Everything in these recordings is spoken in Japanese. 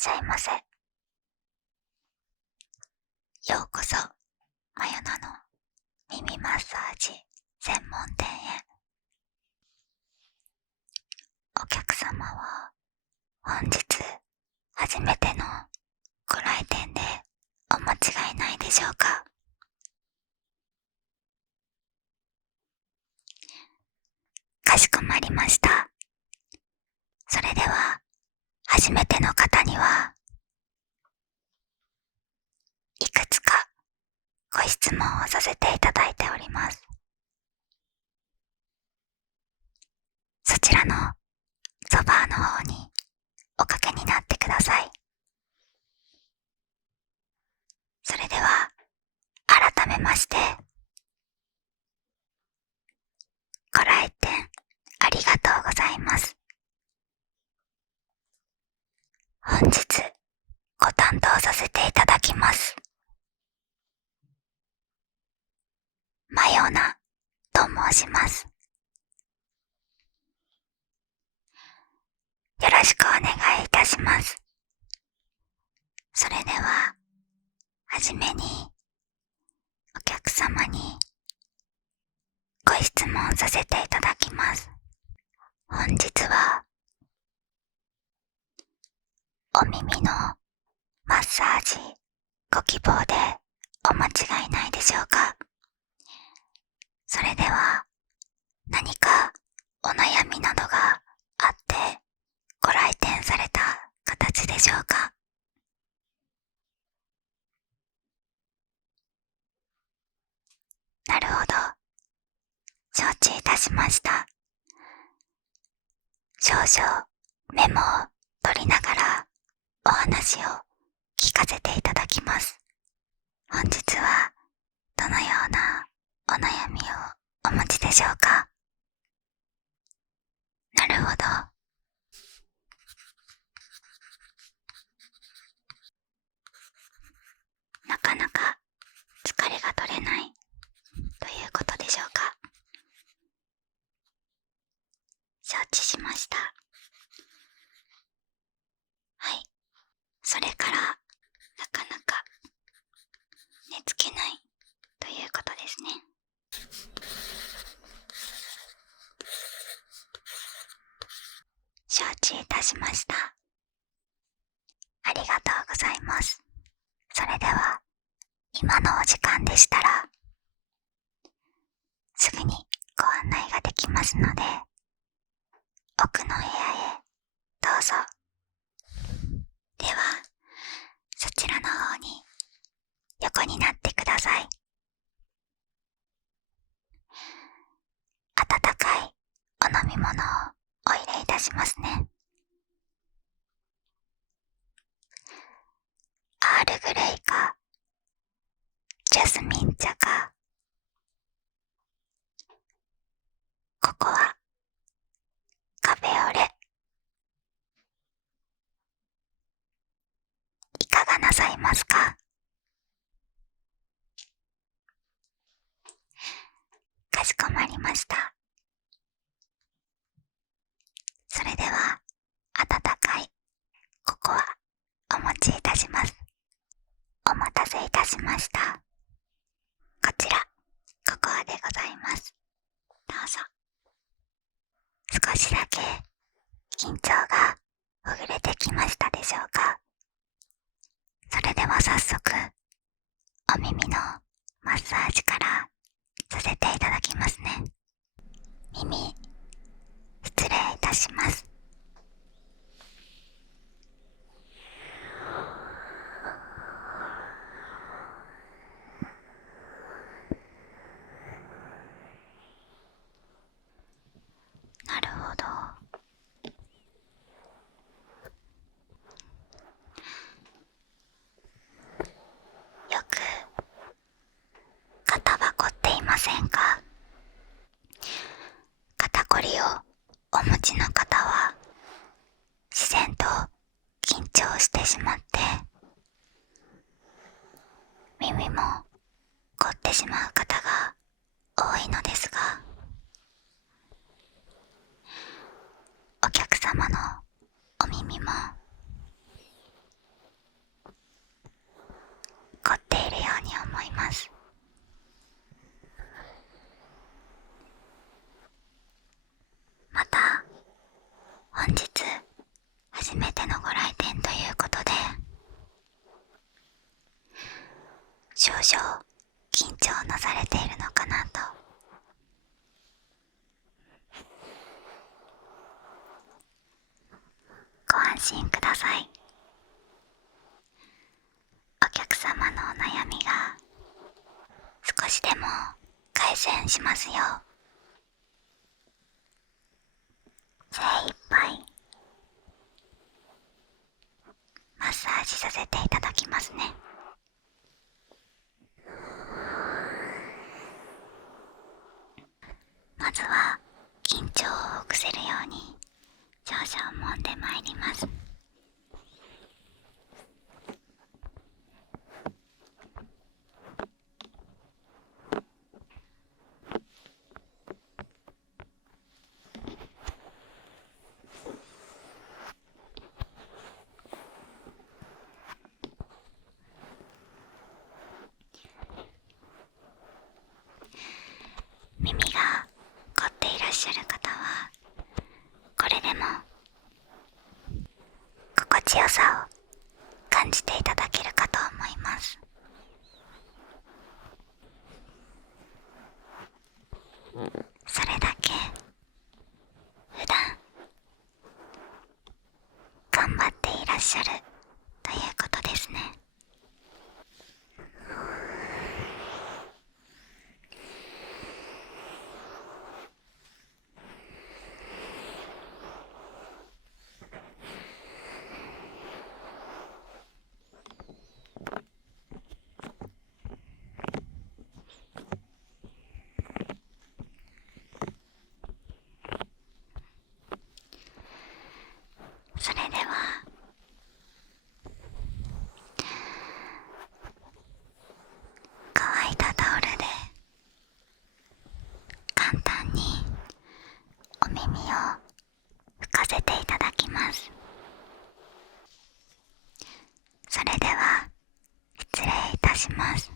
しゃいませ。ようこそ、まゆなの耳マッサージ専門店へ。お客様は本日初めてのご来店でお間違いないでしょうか？かしこまりました。それでは初めての方にはいくつかご質問をさせていただいております。そちらのソファーの方におかけになってください。それでは改めましてご来店ありがとうございます。本日ご担当させていただきます、まよなと申します。よろしくお願いいたします。それでははじめにお客様にご質問させていただきます。本日はお耳のマッサージご希望でお間違いないでしょうか？それでは何かお悩みなどがあってご来店された形でしょうか？なるほど、承知いたしました。少々メモを取りながらお話を聞かせていただきます。本日はどのようなお悩みをお持ちでしょうか？なるほど。なかなか疲れが取れないということでしょうか？承知しました。はい。それからなかなか寝つけないということですね。承知いたしました。ありがとうございます。それでは今のお時間でしたらすぐにご案内ができますので、奥の部屋へどうぞ。ではそちらの方に横になってください。温かいお飲み物をお入れいたしますね。アールグレイかジャスミン茶かココア、カフェオレ、いかがなさいますか？かしこまりました。それでは温かいココアお持ちいたします。お待たせいたしました。こちらココアでございます。どうぞ。少しだけ緊張がほぐれてきましたでしょうか？それでは早速お耳のマッサージからさせていただきますね。耳失礼いたします。なるほど。よく肩は凝っていませんか？肩こりをお持ちの方は自然と緊張してしまって耳も凝ってしまう方が多いのですが、お客様のお耳も少々緊張なされているのかなと。ご安心ください。お客様のお悩みが少しでも改善しますよう、精一杯マッサージさせていただきますね。まずは緊張をほぐせるように少々揉んでまいります。耳が凝っていらっしゃる方はこれでも心地よさを感じていただけるかと思います。それだけ普段頑張っていらっしゃるということですね。それでは乾いたタオルで簡単にお耳を拭かせていただきます。それでは失礼いたします。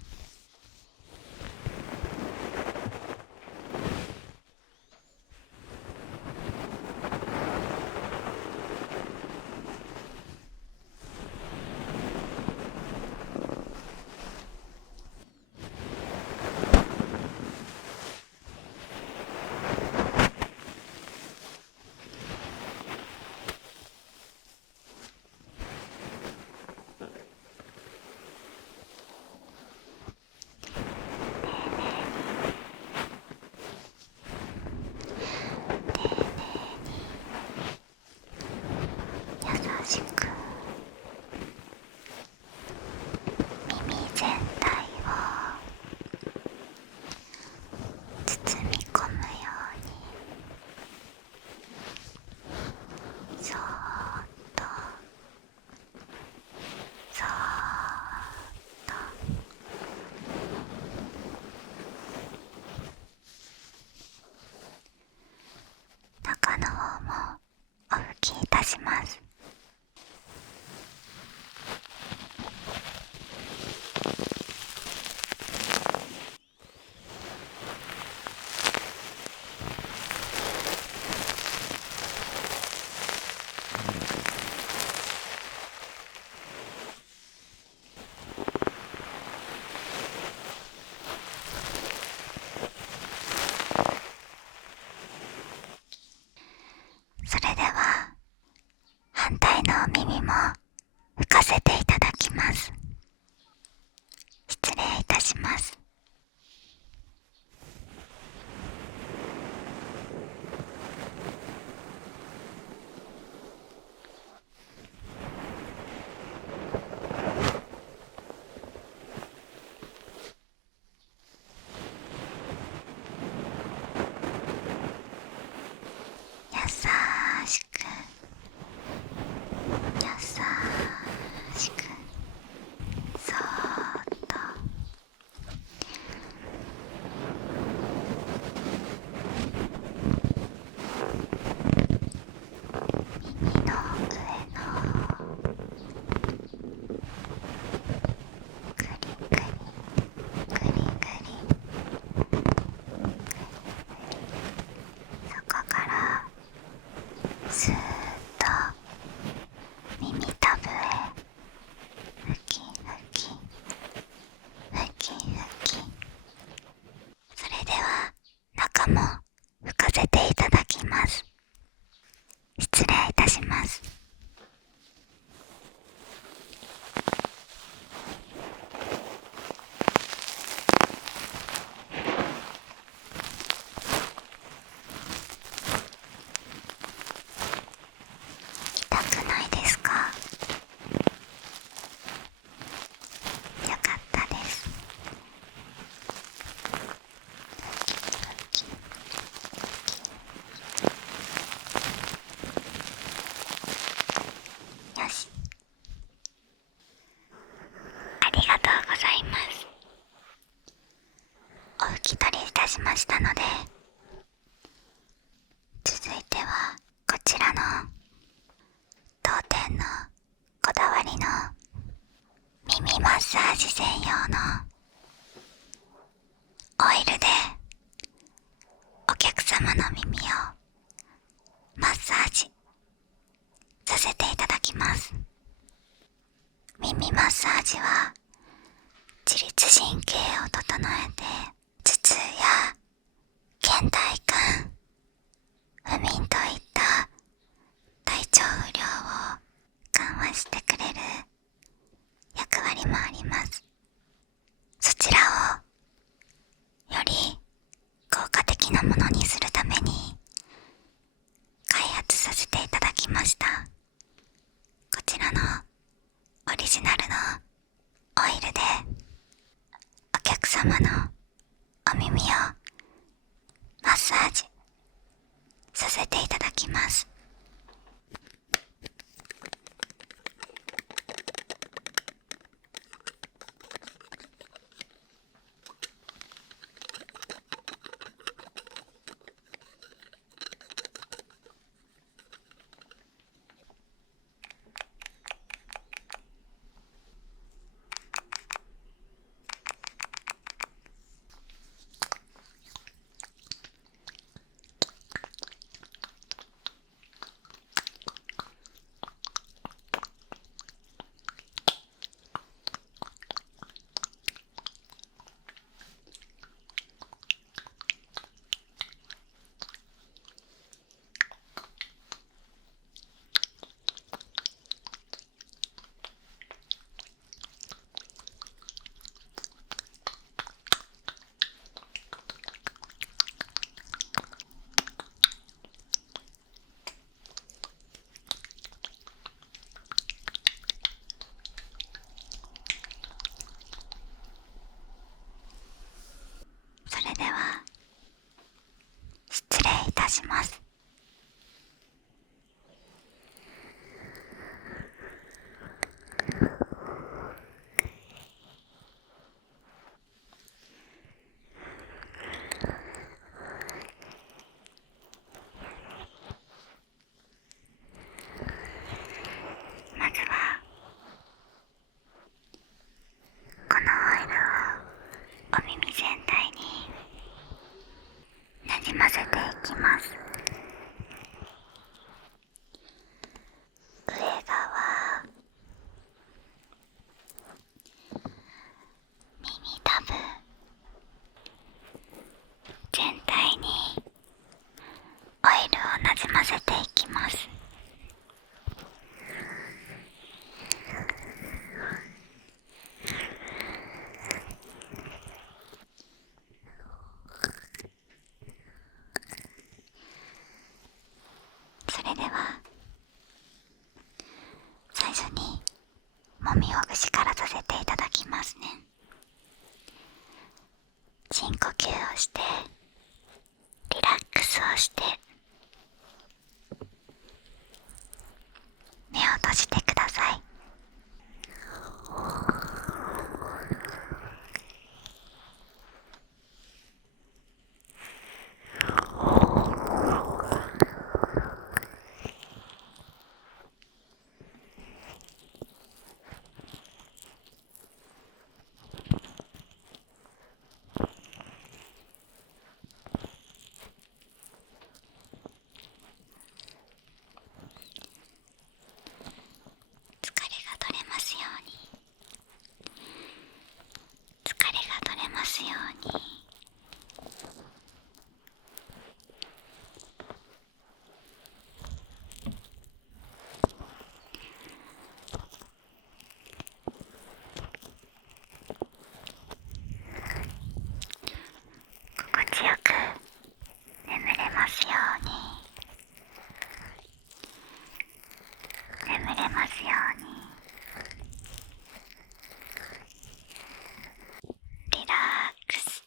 師専用のオイルでお客様の耳をマッサージさせていただきます。耳マッサージは自律神経を整えて頭痛や倦怠感、不眠といった体調不良を緩和してくれる役割もあります。そちらをより効果的なものにするために開発させていただきました。こちらのオリジナルのオイルでお客様のお耳をマッサージさせていただきます。それでは失礼いたします。まずはこのオイルをお耳全体になじませていきます。上側、耳たぶ全体にオイルをなじませていきます。それでは最初にもみほぐしからさせていただきますね。深呼吸をしてリラックスをして目を閉じてください。疲れが取れますように、疲れが取れますように。心地よく眠れますように、眠れますように。リラックス、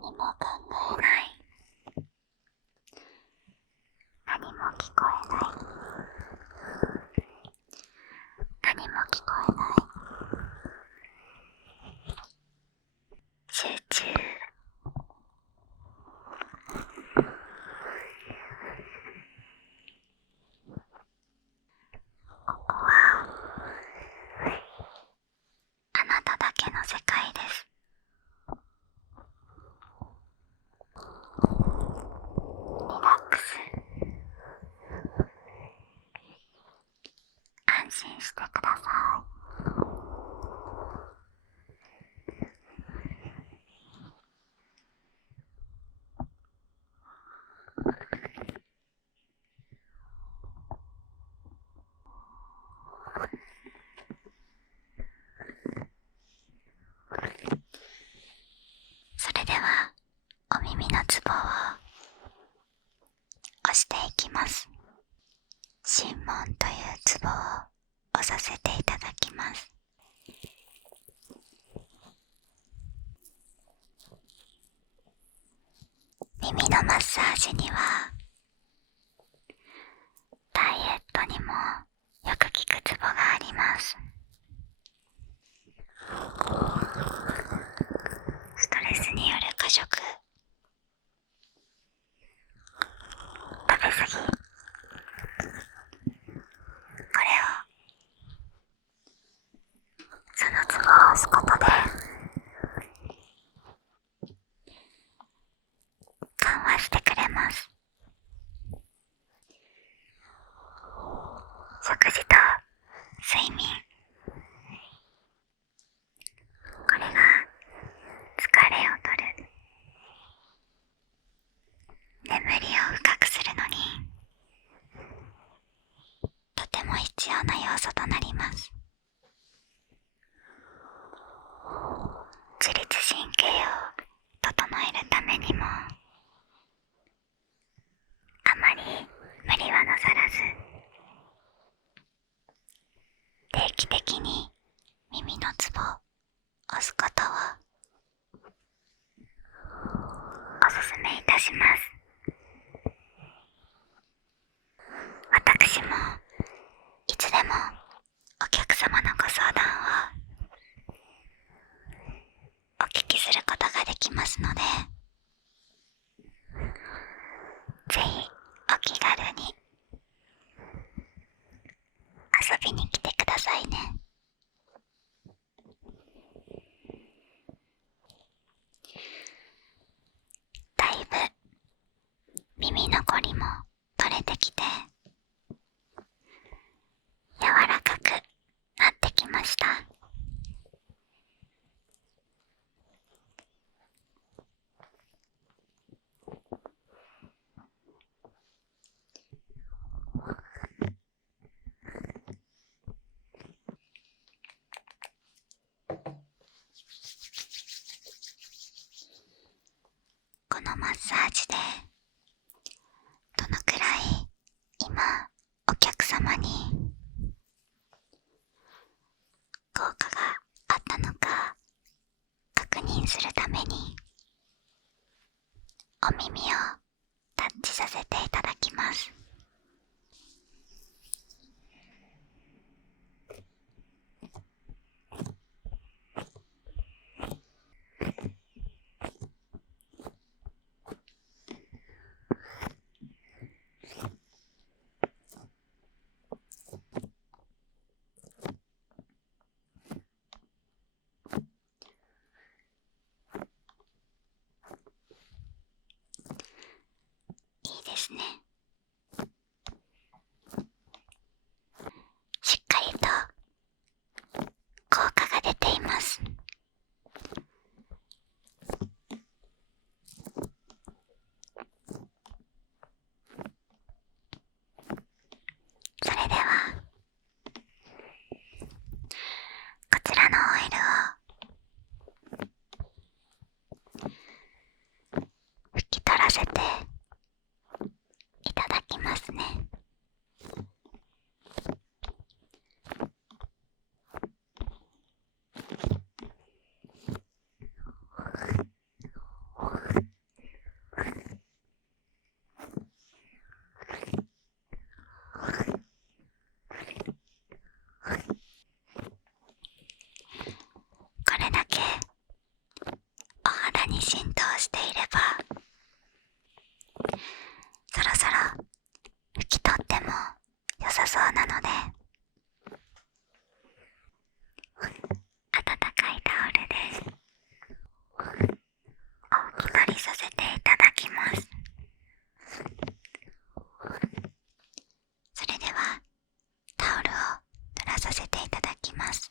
何も考えない。何も聞こえない。何も聞こえない。集中。ここはあなただけの世界です。リラックス。安心してください。それではお耳のツボを押していきます。心門というツボを押させていただきます。耳のマッサージにはダイエットにもよく効くツボがあります。ストレスによる過食、食べ過ぎ、これをそのツボを押すことで緩和してくれます。食事と睡眠、これが疲れを取る、眠りを深くするのにとても必要な要素となります。自律神経を整えるためにもあまり無理はなさらず、定期的に耳のツボを押すことをおすすめいたします。私もいつでもお客様のご相談をお聞きすることができますので、ぜひお気軽に遊びに来てくださいね。だいぶ耳のこりも取れてきて柔らかくなってきました。このマッサージでどのくらい今お客様に効果があったのか確認するためにお耳をタッチさせていただきます。いいですね。しっかりと効果が出ています。それではこちらのオイルを拭き取らせて浸透していれば、そろそろ拭き取っても良さそうなので、温かいタオルで拭き取りさせていただきます。それではタオルを濡らさせていただきます。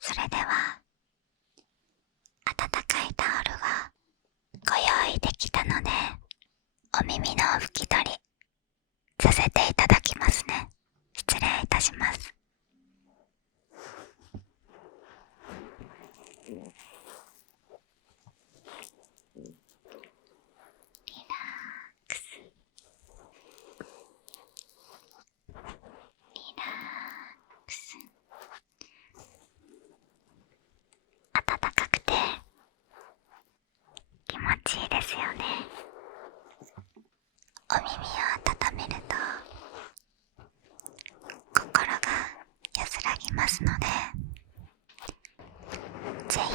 それでは温かいタオルがご用意できたので、お耳の拭き取りさせていただきますね。失礼いたします。リラックス、リラックス。暖かくて気持ちいいですよね。お耳を温めると心が安らぎますので、ぜひ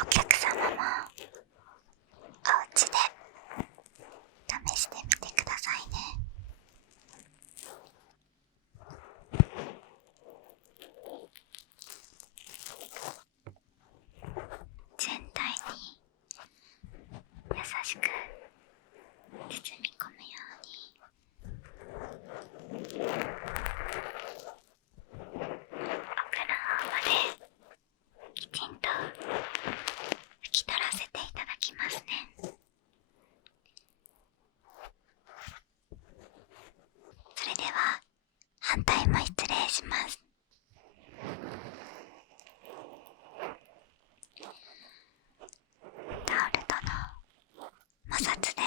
お客様もお家で試してみてくださいね。全体に優しく包み込むように、奥の方まできちんと拭き取らせていただきますね。それでは反対も失礼します。タオルとの摩擦で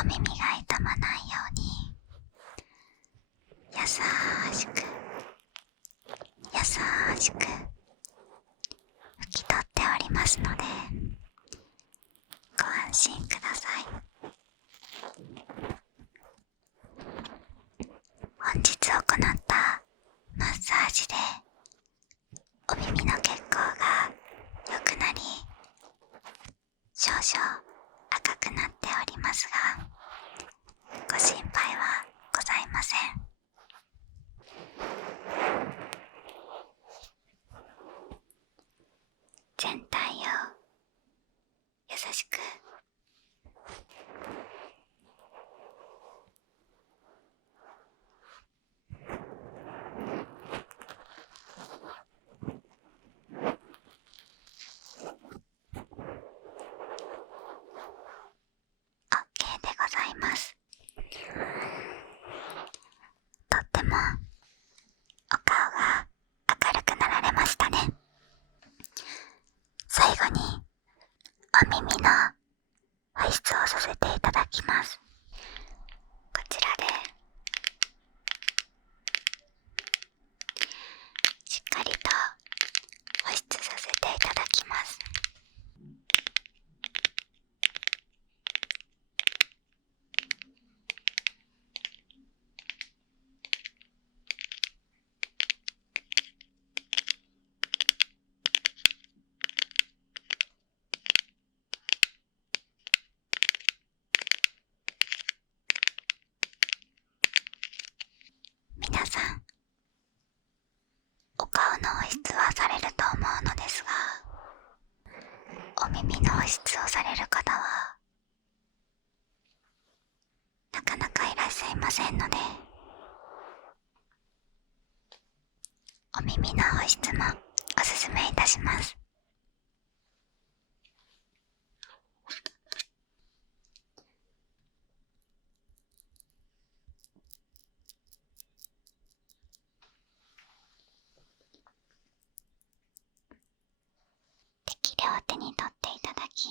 お耳が痛まないように、優しく優しく拭き取っておりますので、ご安心ください。本日行ったマッサージでお耳の血行が良くなり、少々赤くなっておりますが、ご心配はございません。全体を優しくOK でございます。とってもお顔が明るくなられましたね。最後にお耳の保湿をさせていただきます。こちらでしっかりと保湿させていただきます。せんので、お耳の保湿もおすすめいたします。適量手に取っていただき、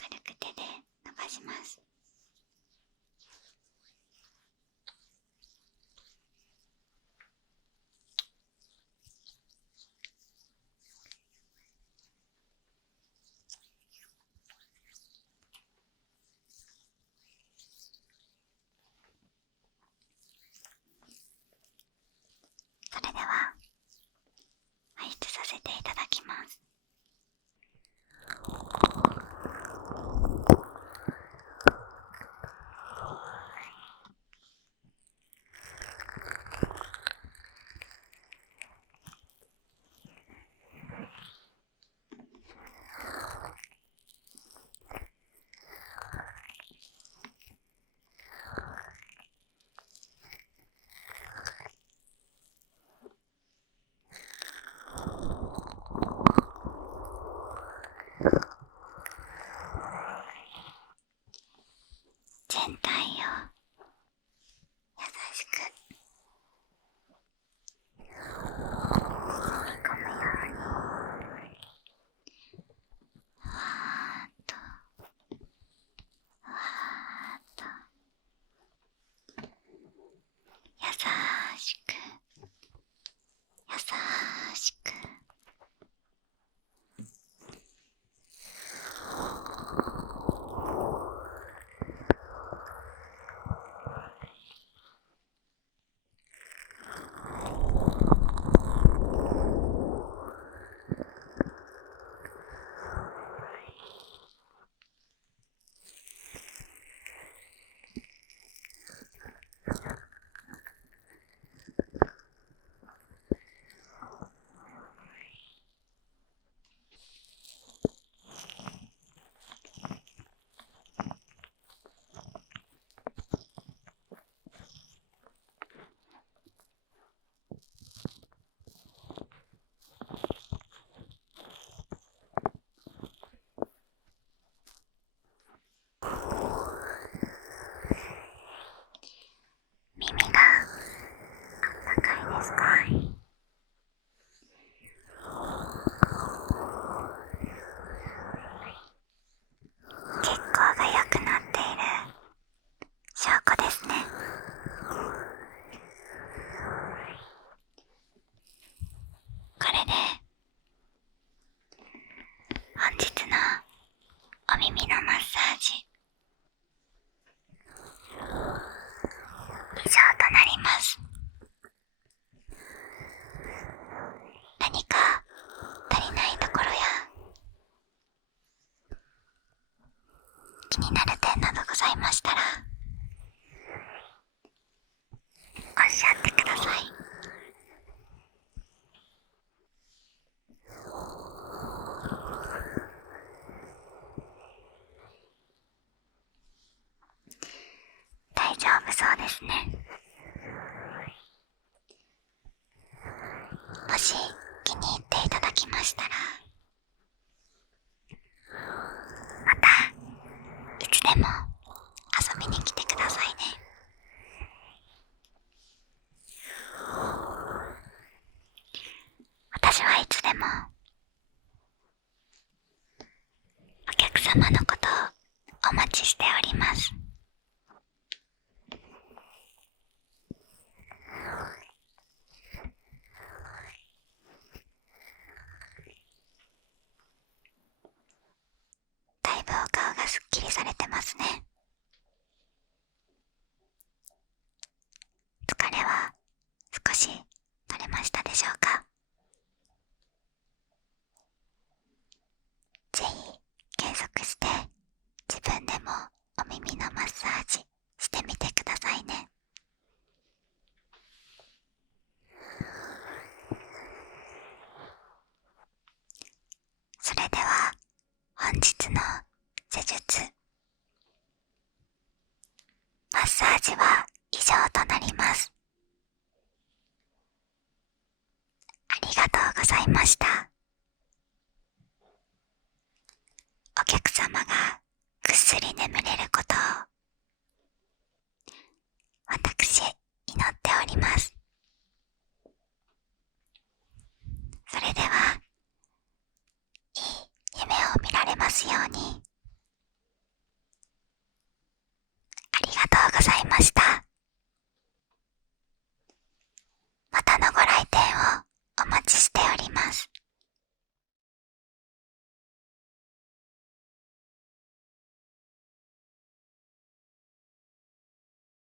軽く手で伸ばします。それでは保湿させていただきます。全体を優しく包み込むように、ふわーっとふわーっと優しく優しく耳があったかいですか？血行が良くなっている証拠ですね。これで本日のお耳のマッサージ以上となります。何か足りないところや気になる点などございましたらおっしゃってください。大丈夫そうですね。もし気に入っていただきましたら、またいつでも遊びに来てくださいね。私はいつでもお客様のことをお待ちしております。だいぶお顔がすっきりされてますね。疲れは少し取れましたでしょうか？ぜひ継続して自分でもお耳のマッサージしてみてくださいね。それでは本日の施術マッサージは以ます。ありがとうございました。お客様がぐっすり眠れることを私、祈っております。それでは、いい夢を見られますように。